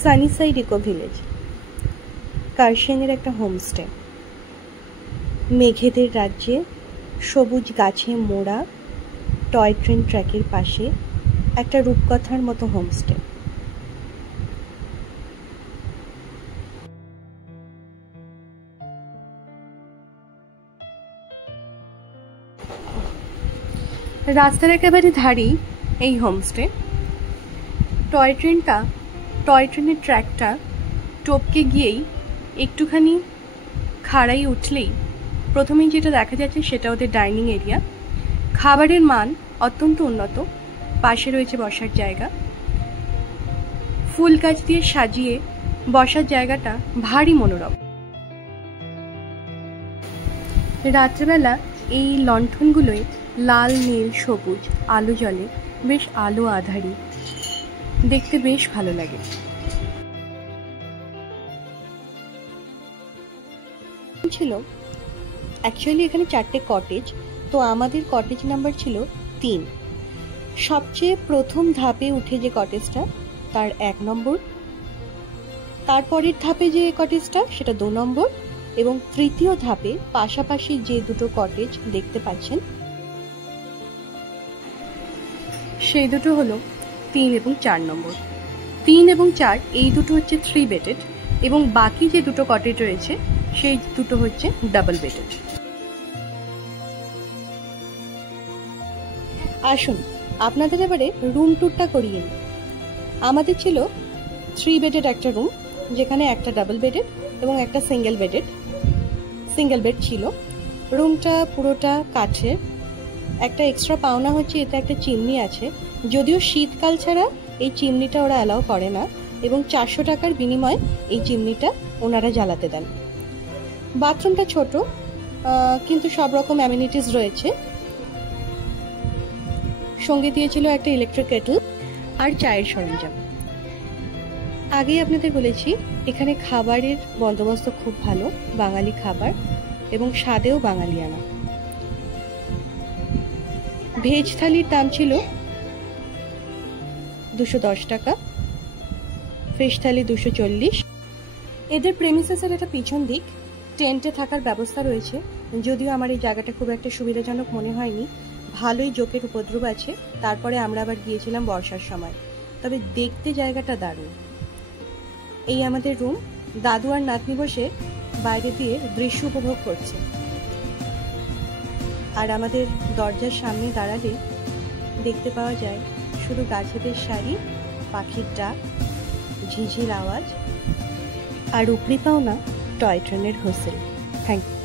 সানিসাইড eco village, কার্শিয়াংয়ের একটা homestay. মেঘেদের রাজ্যে সবুজ গাছে মোড়া টয় ট্রেন ট্র্যাকের পাশে একটা রূপকথার মতো হোমস্টে। রাস্তার একেবারে ধারেই এই হোমস্টে। টয় ট্রেনের ট্র্যাকটা টপকে গিয়েই একটুখানি খাড়াই উঠলেই প্রথমেই যেটা দেখা যাচ্ছে সেটা ওদের ডাইনিং এরিয়া। খাবারের মান অত্যন্ত উন্নত, পাশে রয়েছে বসার জায়গা, ফুল গাছ দিয়ে সাজিয়ে বসার জায়গাটা ভারী মনোরম। রাত্রেবেলা এই লণ্ঠনগুলোয় লাল নীল সবুজ আলো জ্বলে, বেশ আলো আঁধারি, দেখতে বেশ ভালো লাগে। ছিল অ্যাকচুয়ালি এখানে 4টে কটেজ, তো আমাদের কটেজ নাম্বার ছিল 3। সবচেয়ে প্রথম ধাপে উঠে যে কটেজটা তার 1 নম্বর, তারপরের ধাপে যে কটেজটা সেটা 2 নম্বর, এবং তৃতীয় ধাপে পাশাপাশি যে দুটো কটেজ দেখতে পাচ্ছেন সেই দুটো হলো 3 এবং 4 নম্বর। 3 এবং 4 এই দুটো হচ্ছে 3 বেডেড, এবং বাকি যে দুটো কটেজ রয়েছে সেই দুটো হচ্ছে ডাবল বেডেড। আসুন আপনাদের এবারে রুম ট্যুরটা করিয়ে নিই। আমাদের ছিল 3 বেডেড একটা রুম, যেখানে একটা ডাবল বেডেড এবং একটা সিঙ্গেল বেড ছিল। রুমটা পুরোটা কাঠের। একটা এক্সট্রা পাওনা হচ্ছে এতে একটা চিমনি আছে, যদিও শীতকাল ছাড়া এই চিমনিটা ওরা অ্যালাউ করে না, এবং 400 টাকার বিনিময়ে এই চিমনিটা ওনারা জ্বালাতে দেন। বাথরুমটা ছোট, কিন্তু সব রকম অ্যামিনিটিস রয়েছে। সঙ্গে দিয়েছিল একটা ইলেকট্রিক কেটল আর চায়ের সরঞ্জাম। আগেই আপনাদের বলেছি এখানে খাবারের বন্দোবস্ত খুব ভালো, বাঙালি খাবার এবং স্বাদেও বাঙালিয়ানা। ভেজ থালির দাম ছিল 210 টাকা, ফিশ থালি 240। এদের প্রেমিসেসের একটা পিছন দিক টেন্টে থাকার ব্যবস্থা রয়েছে, যদিও আমার এই জায়গাটা খুব একটা সুবিধাজনক মনে হয়নি। ভালোই জোকের উপদ্রব আছে। তারপরে আমরা আবার গিয়েছিলাম বর্ষার সময়, তবে দেখতে জায়গাটা দারুণ। এই আমাদের রুম। দাদু আর নাতনি বসে বাইরে দিয়ে দৃশ্য উপভোগ করছে, আর আমাদের দরজার সামনে দাঁড়ালে দেখতে পাওয়া যায় শুধু গাছেদের সারি, পাখির ডাক, ঝিঝির আওয়াজ, আর উপরি পাওনা টয় ট্রেনের হুইসেল। Thank you.